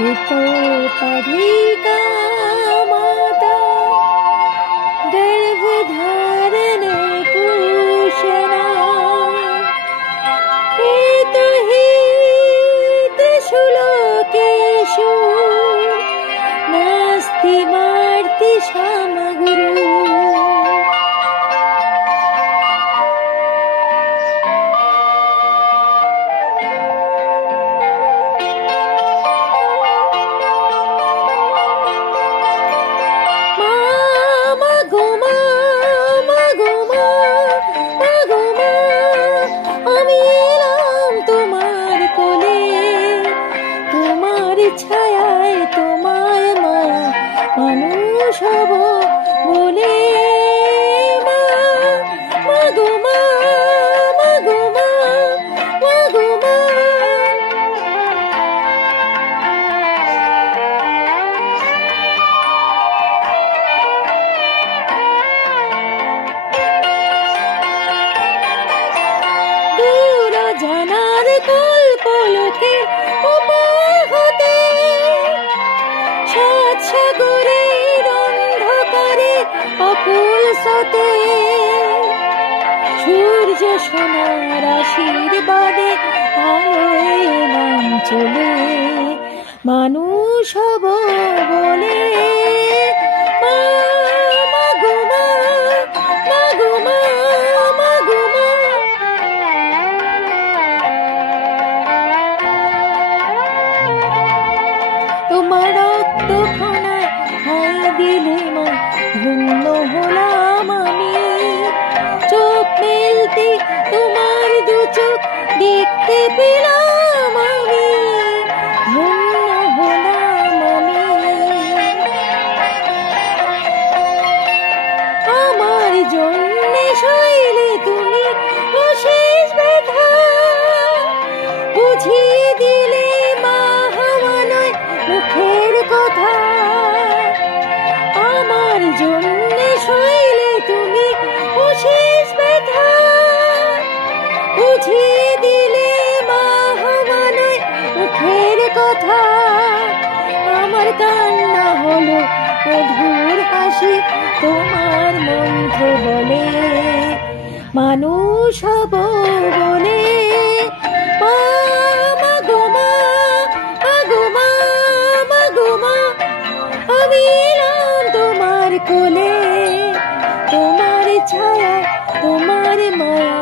ये तो परी का माता गर्भ धारण पूषणा, ये तो ही त्रिशूलोकेषु नास्ति मार्ति क्षामगुरु। ছায়ায় তোমায় মা মানুষ হব বলে, মা মা গো মা, মা গো মা, মা গো মা। দূর জানার কল্পলোকে সাগরের অন্ধকারে অকুল সতে সূর্য সোনার আশীর্বাদে আলোয় নাম চলে মানুষ হব বলে, মা মা গো মা, মা গো মা, মা গো মা। তোমার রক্তখানায় হাই দিলে মা ধন্য হলাম আমি, চোখ মেলতে তোমার দু চোখ দেখতে পেলাম আমি, ধন্য হলাম আমি। আমার জন্যে সইলে তুমি অশেষ ব্যথা, বুঝিয়ে দিলে মা হওয়া নয় মুখের কথা। আমার জন্যে সইলে তুমি অশেষ ব্যথা, বুঝিয়ে দিলে মা হওয়া নয় মুখের কথা। আমার কান্না হলো মধুর হাসি, তোমার মন্ত্র বলে মানুষ হব বলে, মা মা গো মা, মা গো মা, মা গো মা। আমি এলাম তোমার কোলে, তোমার ছায়া তোমার মায়া